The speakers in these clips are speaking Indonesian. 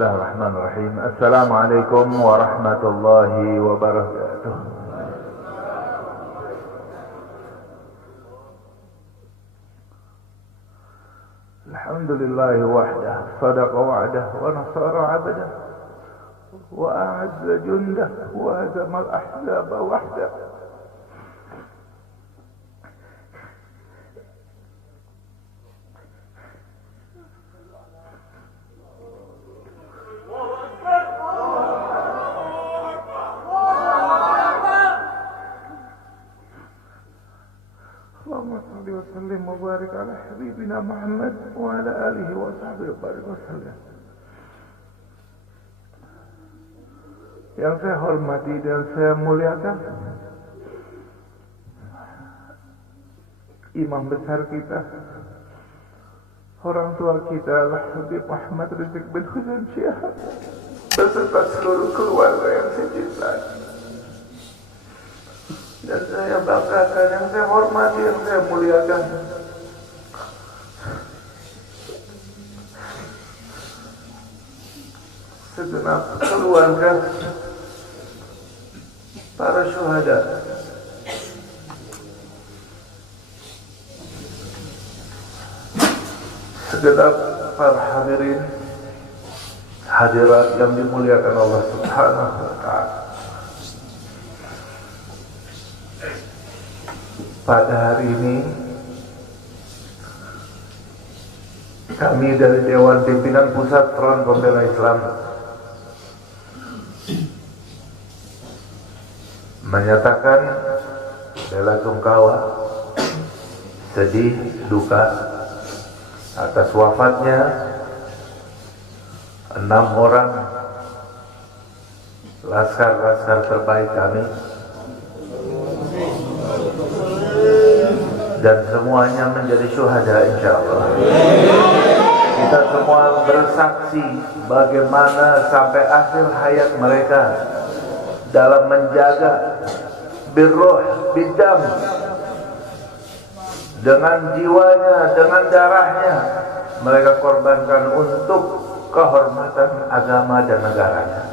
Bismillahirrahmanirrahim. Assalamualaikum warahmatullahi wabarakatuh. Alhamdulillahi wahdah, sadaqa wa'dah, wa nasara 'abdah, wa a'azza jundah, wa hazama al-ahzaba wahdah. Sallim wa barik ala habibina Muhammad wa ala alihi wa sahbihi wa barik wa sallam. Yang saya hormati dan saya muliakan imam besar kita, orang tua kita Al-Habib Muhammad Rizq bin Husain Syihab beserta seluruh keluarga yang saya cintai. Dan saya banggakan, yang saya hormati, yang saya muliakan segenap keluarga para syuhada, segenap para hadirin hadirat yang dimuliakan Allah Subhanahu wa ta'ala. Pada hari ini kami dari Dewan Pimpinan Pusat Front Pembela Islam menyatakan bela sungkawa, sedih, duka atas wafatnya 6 orang laskar-laskar terbaik kami, dan semuanya menjadi syuhada insyaallah. Kita semua bersaksi bagaimana sampai akhir hayat mereka dalam menjaga birruh bidam, dengan jiwanya, dengan darahnya mereka korbankan untuk kehormatan agama dan negaranya.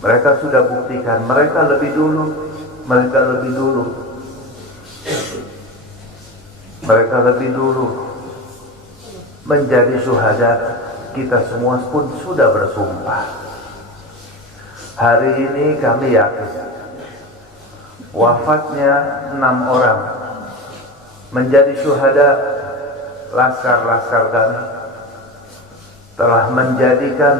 Mereka sudah buktikan, mereka lebih dulu menjadi syuhada. Kita semua pun sudah bersumpah. Hari ini kami yakin wafatnya 6 orang menjadi syuhada laskar-laskar kami telah menjadikan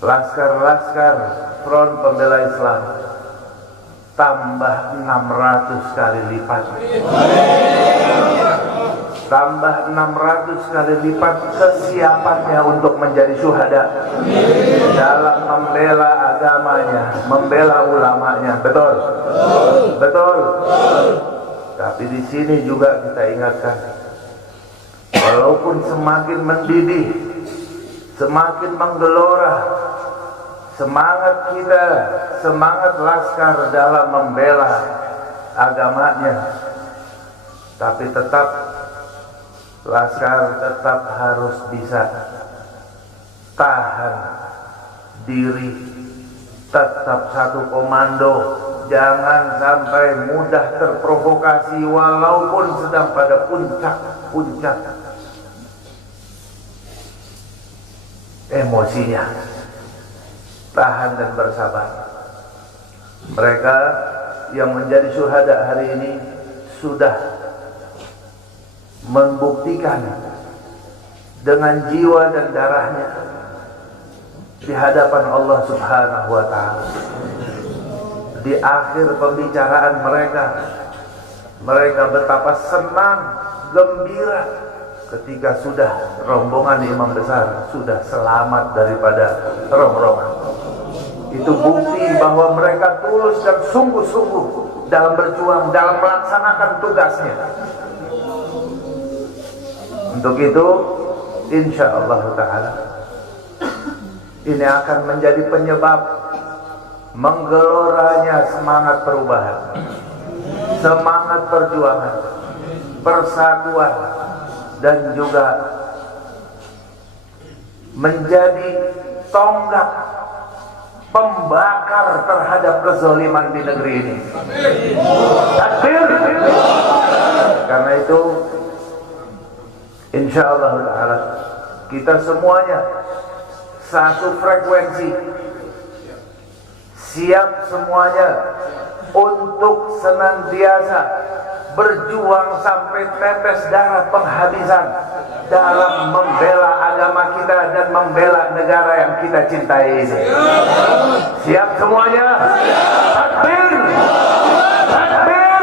laskar-laskar Front Pembela Islam tambah 600 kali lipat. Tambah 600 kali lipat kesiapannya untuk menjadi syuhada dalam membela agamanya, membela ulamanya. Betul? Betul. Tapi di sini juga kita ingatkan, walaupun semakin mendidih, semakin menggelora semangat kita, semangat laskar dalam membela agamanya, tapi tetap laskar tetap harus bisa tahan diri, tetap satu komando, jangan sampai mudah terprovokasi walaupun sedang pada puncak emosinya. Tahan dan bersabar. Mereka yang menjadi syuhada hari ini sudah membuktikan dengan jiwa dan darahnya di hadapan Allah Subhanahu wa ta'ala. Di akhir pembicaraan mereka betapa senang, gembira ketika sudah rombongan imam besar sudah selamat daripada rongrongan. Itu bukti bahwa mereka tulus dan sungguh-sungguh dalam berjuang, dalam melaksanakan tugasnya. Untuk itu insyaallah ta'ala ini akan menjadi penyebab menggeloranya semangat perubahan, semangat perjuangan, persatuan, dan juga menjadi tonggak pembakar terhadap kezaliman di negeri ini. Takbir. Karena itu insyaallah ta'ala kita semuanya satu frekuensi, siap semuanya untuk senantiasa berjuang sampai tetes darah penghabisan dalam membela agama kita dan membela negara yang kita cintai ini. Siap semuanya? Takbir! Takbir!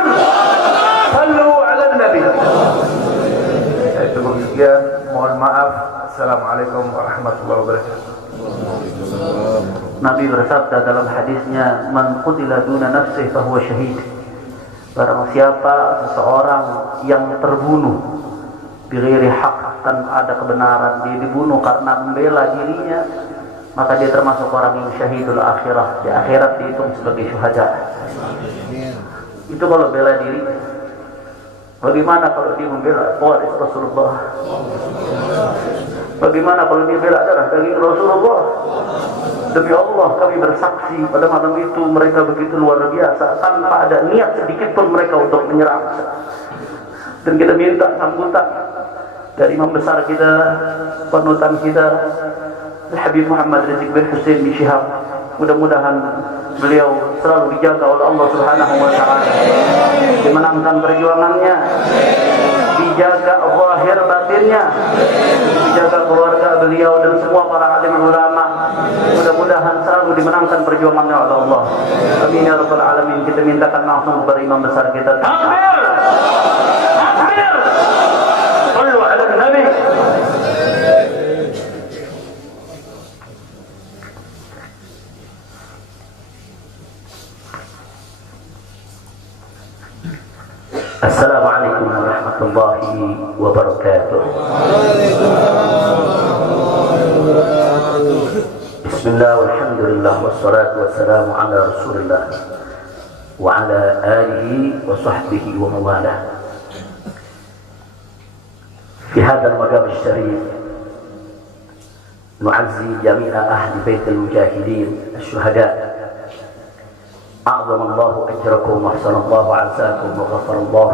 Sallu ala Nabi. Saya cukup sekian, mohon maaf. Assalamualaikum warahmatullahi wabarakatuh. Nabi bersabda dalam hadisnya, man qutila duna nafsihi fahuwa syahid. Barang siapa seseorang yang terbunuh bighairi haq, tanpa ada kebenaran, dia dibunuh karena membela dirinya, maka dia termasuk orang yang syahidul akhirah. Di akhirat dihitung sebagai syuhada. Itu kalau bela diri. Bagaimana kalau dia membela waris Rasulullah? Bagaimana kalau dia bela darah daging Rasulullah? Demi Allah kami bersaksi pada malam itu mereka begitu luar biasa, tanpa ada niat sedikit pun mereka untuk menyerang. Dan kita minta sambutan dari imam besar kita, panutan kita, Habib Muhammad Rizik bin Hussein bin Syihab. Mudah-mudahan beliau selalu dijaga oleh Allah Subhanahu wa taala, dimenangkan perjuangannya, dijaga zahir batinnya, dijaga keluarga beliau dan semua para alim ulama. Mudah-mudahan selalu dimenangkan perjuangannya oleh Allah. Amin ya rabbal alamin. Kita mintakan langsung kepada imam besar kita. Takbir! Takbir! Sallu ala Nabi. Assalamualaikum warahmatullahi wabarakatuh. Bismillah walhamdulillah wassalatu wassalamu ala rasulillah wa ala alihi wa sahbihi wa mawalah. Fi hadha al-maqam al-sharif nu'azzi jami'a ahli bait al-mujahidin al-shuhada. أعظم الله أجركم وأحسن الله عزاكم وغفر الله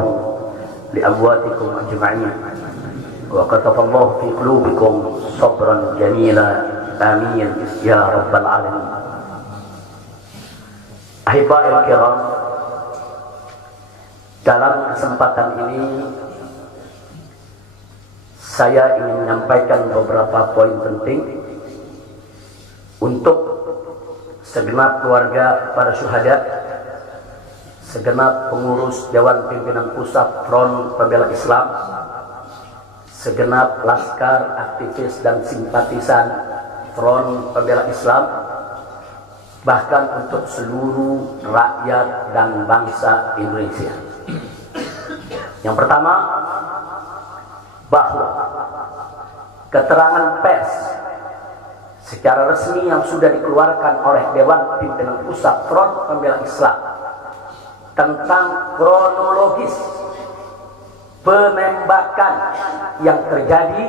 لأمواتكم أجمعين وكتب الله في قلوبكم صبرا جميلا آمين يا رب العالمين. Ahibbai al-kiram, dalam kesempatan ini saya ingin menyampaikan beberapa poin penting untuk segenap keluarga para syuhada, segenap pengurus Dewan Pimpinan Pusat Front Pembela Islam, segenap laskar, aktivis dan simpatisan Front Pembela Islam, bahkan untuk seluruh rakyat dan bangsa Indonesia. Yang pertama, bahwa keterangan pers secara resmi yang sudah dikeluarkan oleh Dewan Pimpinan Pusat Front Pembela Islam tentang kronologis penembakan yang terjadi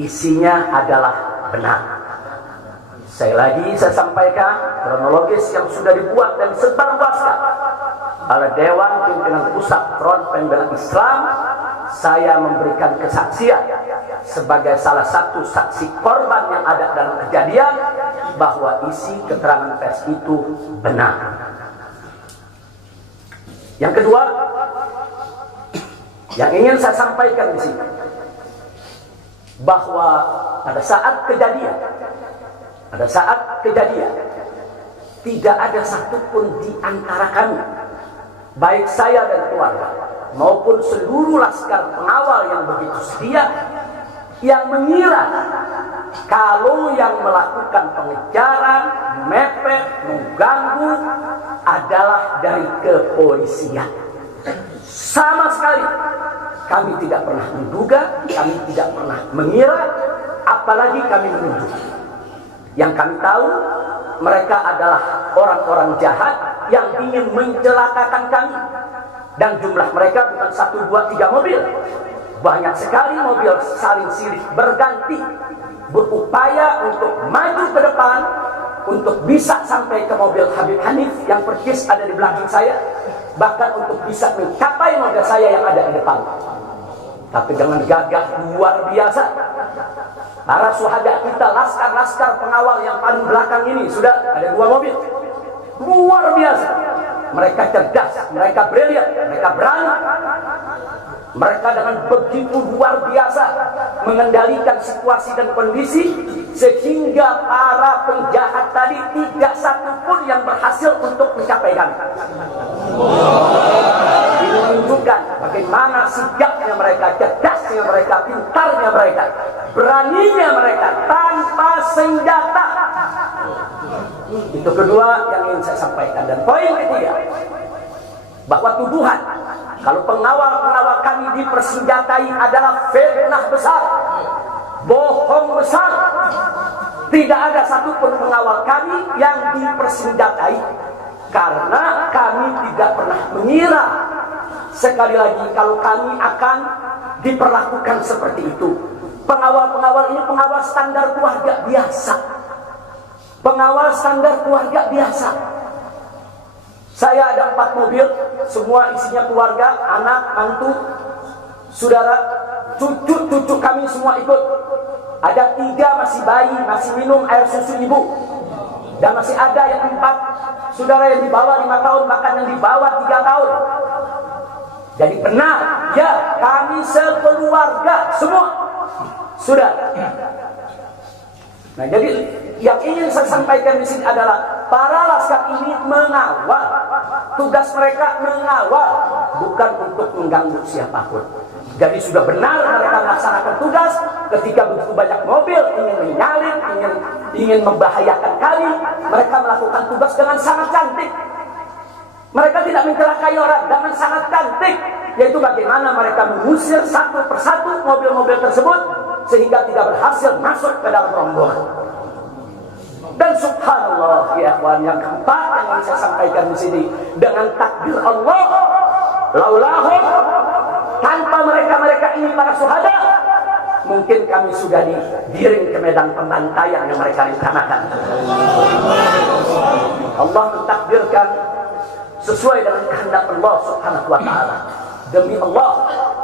isinya adalah benar. Saya sampaikan kronologis yang sudah dibuat dan disebarluaskan oleh Dewan Pimpinan Pusat Front Pembela Islam. Saya memberikan kesaksian sebagai salah satu saksi korban yang ada dalam kejadian bahwa isi keterangan pers itu benar. Yang kedua, yang ingin saya sampaikan di sini, bahwa pada saat kejadian tidak ada satupun di antara kami, baik saya dan keluarga maupun seluruh laskar pengawal yang begitu setia, yang mengira kalau yang melakukan pengejaran, mepet, mengganggu adalah dari kepolisian. Sama sekali kami tidak pernah menduga, kami tidak pernah mengira, apalagi kami menuduh. Yang kami tahu, mereka adalah orang-orang jahat yang ingin mencelakakan kami. Dan jumlah mereka bukan 1, 2, 3 mobil. Banyak sekali mobil saling silih berganti berupaya untuk maju ke depan, untuk bisa sampai ke mobil Habib Hanif yang persis ada di belakang saya, bahkan untuk bisa mencapai mobil saya yang ada di depan. Tapi dengan gagah luar biasa, para syuhada kita, laskar-laskar pengawal yang paling belakang ini, sudah ada 2 mobil, luar biasa. Mereka cerdas, mereka brilian, mereka berani. Mereka dengan begitu luar biasa mengendalikan situasi dan kondisi, sehingga para penjahat tadi tidak satu pun yang berhasil untuk mencapai kami. Ini menunjukkan bagaimana sigapnya mereka, cerdasnya mereka, pintarnya mereka, beraninya mereka tanpa senjata. Itu kedua yang ingin saya sampaikan. Dan poin ketiga, bahwa tuduhan kalau pengawal-pengawal kami dipersenjatai adalah fitnah besar, bohong besar. Tidak ada satupun pengawal kami yang dipersenjatai, karena kami tidak pernah mengira, sekali lagi, kalau kami akan diperlakukan seperti itu. Pengawal-pengawal ini pengawal standar keluarga biasa, pengawal standar keluarga biasa. Saya ada 4 mobil, semua isinya keluarga, anak, mantu, saudara, cucu-cucu kami semua ikut. Ada 3 masih bayi, masih minum air susu ibu, dan masih ada yang 4 saudara yang di bawah 5 tahun, bahkan yang di bawah 3 tahun. Jadi benar, ya, kami sekeluarga semua sudah. Nah, jadi yang ingin saya sampaikan di sini adalah para laskar ini mengawal, tugas mereka mengawal, bukan untuk mengganggu siapapun. Jadi sudah benar mereka melaksanakan tugas. Ketika begitu banyak mobil ingin menyalip, ingin membahayakan kami, mereka melakukan tugas dengan sangat cantik. Mereka tidak mencelakai orang, dengan sangat cantik, yaitu bagaimana mereka mengusir satu persatu mobil-mobil tersebut sehingga tidak berhasil masuk ke dalam rombongan. Dan subhanallah, ya ikhwan, yang keempat yang ingin saya sampaikan di sini, dengan takdir Allah, laulahum, tanpa mereka ini para syuhada, mungkin kami sudah digiring ke medan pembantaian yang mereka rencanakan. Allah mentakdirkan sesuai dengan kehendak Allah Subhanahu wa taala. Demi Allah,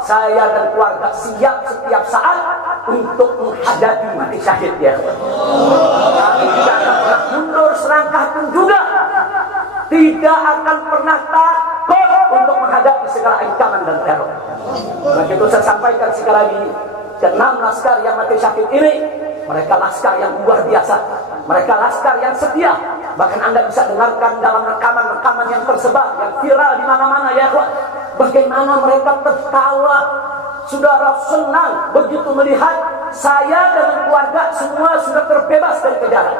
saya dan keluarga siap setiap saat untuk menghadapi mati syahid, ya. Kami tidak akan pernah mundur selangkah pun juga. Tidak akan pernah takut untuk menghadapi segala ancaman dan teror. Maka itu saya sampaikan sekali lagi, ke-6 laskar yang mati syahid ini, mereka laskar yang luar biasa. Mereka laskar yang setia. Bahkan Anda bisa dengarkan dalam rekaman-rekaman yang tersebar, yang viral di mana-mana, ya ikhwan. Bagaimana mereka tertawa, saudara, senang begitu melihat saya dan keluarga semua sudah terbebas dari kejaran.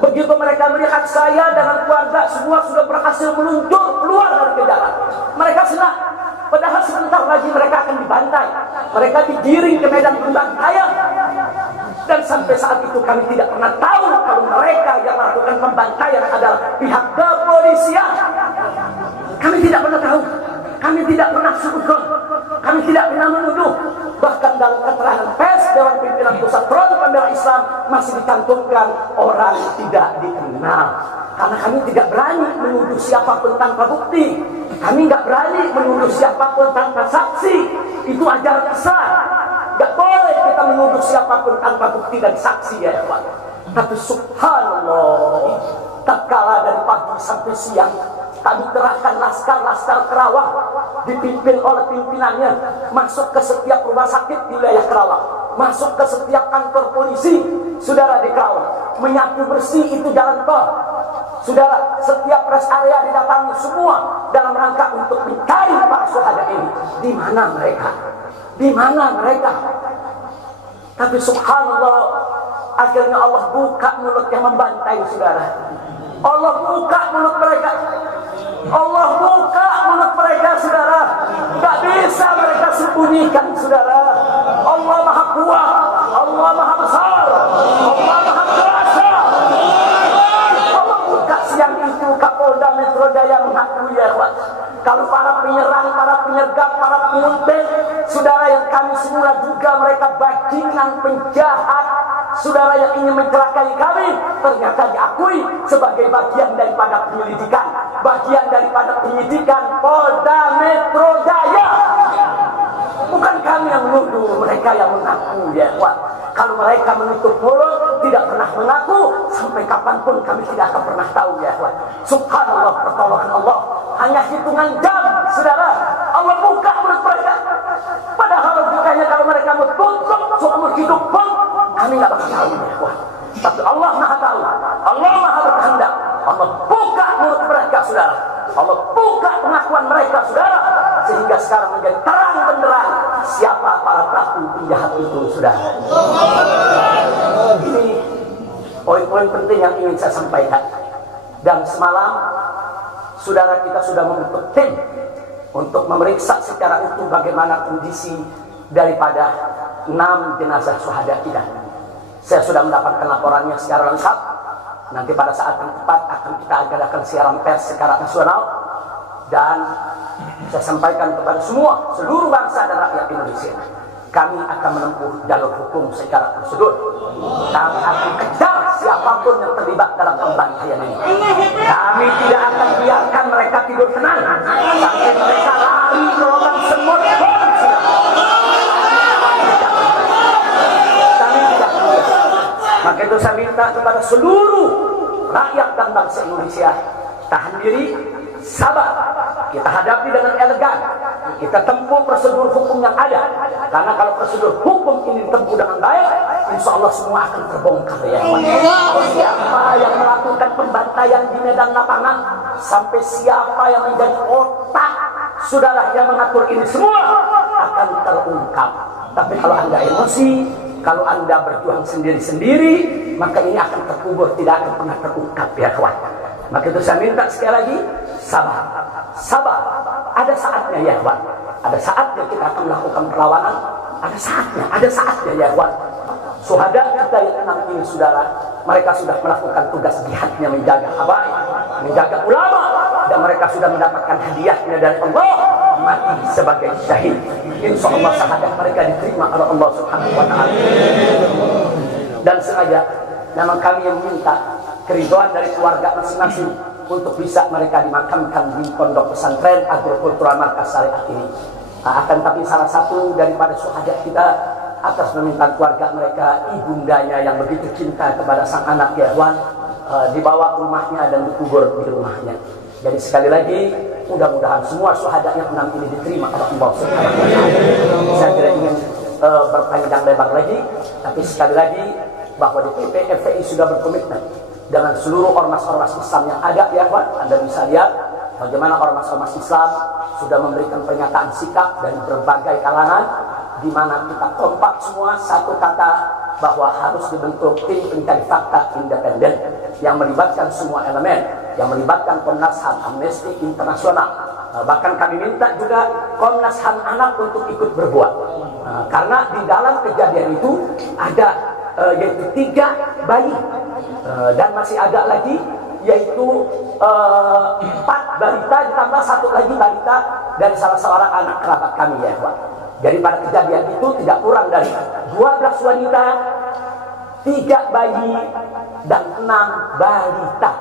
Begitu mereka melihat saya dan keluarga semua sudah berhasil meluncur keluar dari kejaran, mereka senang. Padahal sebentar lagi mereka akan dibantai, mereka digiring ke medan pembantaian. Dan sampai saat itu kami tidak pernah tahu kalau mereka yang melakukan pembantaian adalah pihak kepolisian. Kami tidak pernah tahu. Kami tidak pernah suudon, kami tidak pernah menuduh. Bahkan dalam keterangan pers Dewan Pimpinan Pusat Front Pembela Islam masih dicantumkan orang tidak dikenal. Karena kami tidak berani menuduh siapapun tanpa bukti. Kami nggak berani menuduh siapapun tanpa saksi. Itu ajaran Islam. Nggak boleh kita menuduh siapapun tanpa bukti dan saksi, ya Pak. Tapi subhanallah, tatkala dari pagi sampai siang kami kerahkan laskar-laskar Kerawang dipimpin oleh pimpinannya masuk ke setiap rumah sakit di wilayah Kerawang, masuk ke setiap kantor polisi, saudara, di Kerawang, menyapu bersih itu jalan tol, saudara, setiap rest area didatangi semua dalam rangka untuk mencari para syuhada ini. Di mana mereka? Di mana mereka? Tapi subhanallah, akhirnya Allah buka mulut yang membantai, saudara. Allah buka mulut mereka. Allah buka mulut mereka, saudara. Tak bisa mereka sembunyikan, saudara. Allah Maha Kuat, Allah Maha Besar, Allah Maha Kuasa. Allah buka siang itu. Kapolda Metro Jaya mengakui, ya Pak, kalau para penyerang, para penyergap, para penguntit, saudara, yang kami semula juga mereka bajingan, penjahat, saudara yang ingin mencelakai kami ternyata diakui sebagai bagian daripada penyelidikan, bagian daripada penyidikan Polda Metro Jaya. Bukan kami yang menuduh, mereka yang mengaku ya ikhwan. Kalau mereka menutup mulut, tidak pernah mengaku, sampai kapanpun kami tidak akan pernah tahu ya ikhwan. Subhanallah, pertolongan Allah hanya hitungan jam, saudara. Allah buka mulut mereka. Padahal logikanya kalau mereka mau tutup seumur hidup pun kami tidak bakal tahu ya ikhwan. Tapi Allah Maha tahu, Allah Maha berkehendak. Allah buka mulut mereka, saudara. Allah buka pengakuan mereka, saudara, sehingga sekarang menjadi terang benderang siapa para pelaku penjahat itu, saudara. Ini poin-poin penting yang ingin saya sampaikan. Dan semalam saudara kita sudah membentuk tim untuk memeriksa secara utuh bagaimana kondisi daripada 6 jenazah syuhada kita. Saya sudah mendapatkan laporannya secara lengkap. Nanti pada saat yang tepat akan kita adakan siaran pers secara nasional. Dan saya sampaikan kepada seluruh bangsa dan rakyat Indonesia, kami akan menempuh jalur hukum secara prosedur. Kami akan kejar siapapun yang terlibat dalam pembantaian ini. Kami tidak akan biarkan mereka tidur tenang sampai mereka lari ke lubang semut. Maka itu saya minta kepada seluruh rakyat dan bangsa Indonesia, tahan diri, sabar. Kita hadapi dengan elegan. Kita tempuh prosedur hukum yang ada. Karena kalau prosedur hukum ini ditempuh dengan baik, insya Allah semua akan terbongkar ya. Siapa yang melakukan pembantaian di medan lapangan, sampai siapa yang menjadi otak saudara yang mengatur ini semua akan terungkap. Tapi kalau Anda emosi, kalau Anda berjuang sendiri-sendiri, maka ini akan terkubur, tidak akan pernah terungkap ya kawan. Maka itu saya minta sekali lagi, sabar. Sabar. Ada saatnya ya kawan. Ada saatnya kita akan melakukan perlawanan. Ada saatnya ya kawan. Syuhada kita yang 6 ini saudara, mereka sudah melakukan tugas jihadnya, menjaga habaib, menjaga ulama, dan mereka sudah mendapatkan hadiahnya dari Allah, mati sebagai syahid. Insya Allah syahadat mereka diterima oleh Allah Subhanahu wa Ta'ala. Dan sengaja memang kami yang minta keridhaan dari keluarga masing-masing untuk bisa mereka dimakamkan di pondok pesantren Agrokultural Markas Syariat ini. Akan tapi salah satu daripada syuhada kita atas permintaan keluarga mereka, ibundanya yang begitu cinta kepada sang anak Yahwan, dibawa ke rumahnya dan dikubur di rumahnya. Jadi sekali lagi, mudah-mudahan semua syuhada yang 6 ini diterima oleh Allah Subhanahu wa Ta'ala. Saya tidak ingin berpanjang lebar lagi, tapi sekali lagi bahwa di PP FPI sudah berkomitmen dengan seluruh ormas-ormas Islam yang ada ya Pak. Anda bisa lihat bagaimana ormas-ormas Islam sudah memberikan pernyataan sikap dari berbagai kalangan, di mana kita kompak semua satu kata bahwa harus dibentuk tim pencari fakta independen yang melibatkan semua elemen, yang melibatkan Komnas HAM, Amnesty Internasional. Bahkan kami minta juga Komnas HAM anak untuk ikut berbuat, karena di dalam kejadian itu ada yaitu 3 bayi, dan masih ada lagi yaitu 4 balita ditambah 1 lagi balita dari salah seorang anak kerabat kami ya Pak. Jadi pada kejadian itu tidak kurang dari 12 wanita, 3 bayi, dan 6 balita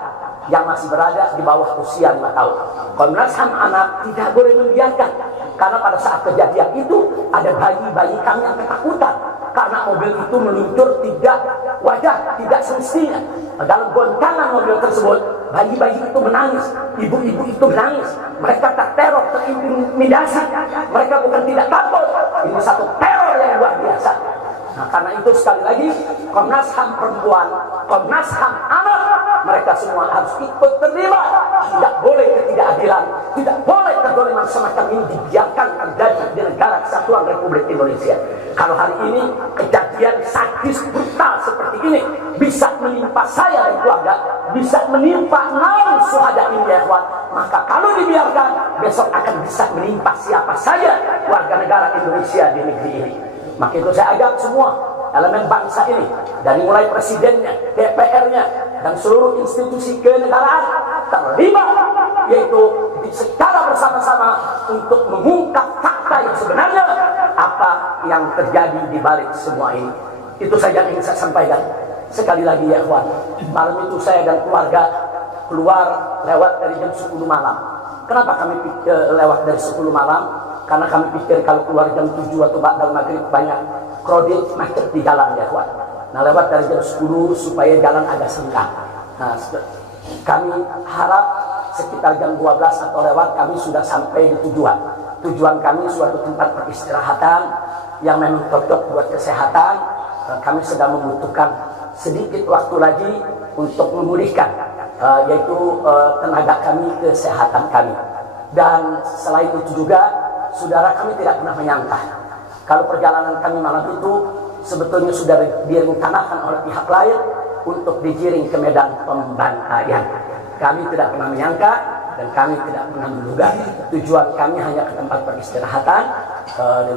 yang masih berada di bawah usia 5 tahun. Komnas HAM anak tidak boleh membiarkan, karena pada saat kejadian itu ada bayi-bayi kami yang ketakutan karena mobil itu meluncur tidak wajar, tidak semestinya. Dalam goncangan mobil tersebut, bayi-bayi itu menangis, ibu-ibu itu menangis, mereka terteror, terintimidasi, mereka bukan tidak takut, ini satu teror yang luar biasa. Nah, karena itu sekali lagi Komnas HAM perempuan, Komnas HAM anak, mereka semua harus ikut terlibat. Tidak boleh ketidakadilan, tidak boleh kezaliman semacam ini dibiarkan terjadi di negara kesatuan Republik Indonesia. Kalau hari ini kejadian sadis brutal seperti ini bisa menimpa saya dan keluarga, bisa menimpa 6 syuhada ini ya kawan, maka kalau dibiarkan besok akan bisa menimpa siapa saja warga negara Indonesia di negeri ini. Maka itu saya ajak semua elemen bangsa ini, dari mulai presidennya, DPR-nya, dan seluruh institusi kenegaraan terlibat, yaitu secara bersama-sama untuk mengungkap fakta yang sebenarnya apa yang terjadi di balik semua ini. Itu saja yang ingin saya sampaikan. Sekali lagi ya kawan, malam itu saya dan keluarga keluar lewat dari jam 10 malam. Kenapa kami lewat dari 10 malam? Karena kami pikir kalau keluar jam 7 atau ba'dal maghrib banyak krodit macet di jalan ya kawan. Nah, lewat dari jam 10 supaya jalan agak senggang. Nah, kami harap sekitar jam 12 atau lewat kami sudah sampai di tujuan. Tujuan kami suatu tempat peristirahatan yang memang cocok buat kesehatan. Kami sedang membutuhkan sedikit waktu lagi untuk memulihkan yaitu tenaga kami, kesehatan kami. Dan selain itu juga, saudara, kami tidak pernah menyangka kalau perjalanan kami malam itu sebetulnya sudah direncanakan oleh pihak lain untuk digiring ke medan pembantaian. Kami tidak pernah menyangka dan kami tidak pernah menduga. Tujuan kami hanya ke tempat peristirahatan,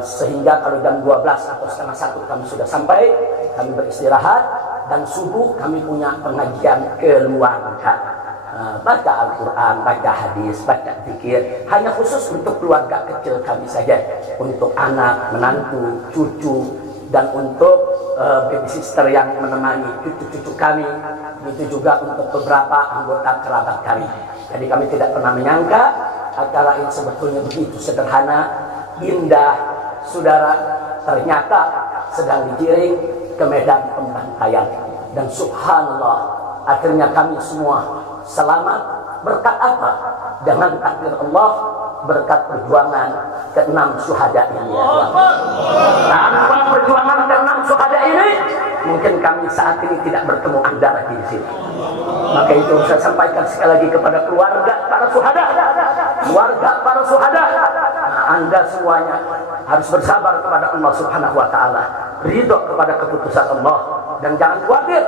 sehingga kalau jam 12 atau setengah 1 kami sudah sampai, kami beristirahat, dan subuh kami punya pengajian keluarga. Baca Al-Quran, baca hadis, baca zikir, hanya khusus untuk keluarga kecil kami saja, untuk anak, menantu, cucu, dan untuk babysitter yang menemani cucu-cucu kami, begitu juga untuk beberapa anggota kerabat kami. Jadi kami tidak pernah menyangka acara ini sebetulnya begitu sederhana, indah, saudara, ternyata sedang digiring ke medan pembantaian. Dan subhanallah, akhirnya kami semua selamat. Berkat apa? Dengan takdir Allah, berkat perjuangan ke-6 syuhada ini ya Allah. Tanpa perjuangan ke-6 syuhada ini, mungkin kami saat ini tidak bertemu Anda lagi di sini. Maka itu saya sampaikan sekali lagi kepada keluarga para syuhada. Keluarga para syuhada, Anda semuanya harus bersabar kepada Allah Subhanahu wa taala, ridho kepada keputusan Allah, dan jangan khawatir.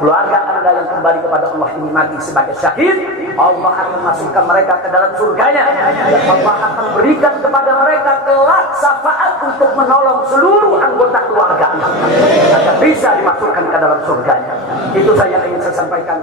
Keluarga Anda yang kembali kepada Allah ini mati sebagai syahid, Allah akan masukkan mereka ke dalam surganya, dan Allah akan berikan kepada mereka kelak syafaat untuk menolong seluruh anggota keluarganya agar bisa dimasukkan ke dalam surganya. Itu saja yang ingin saya sampaikan.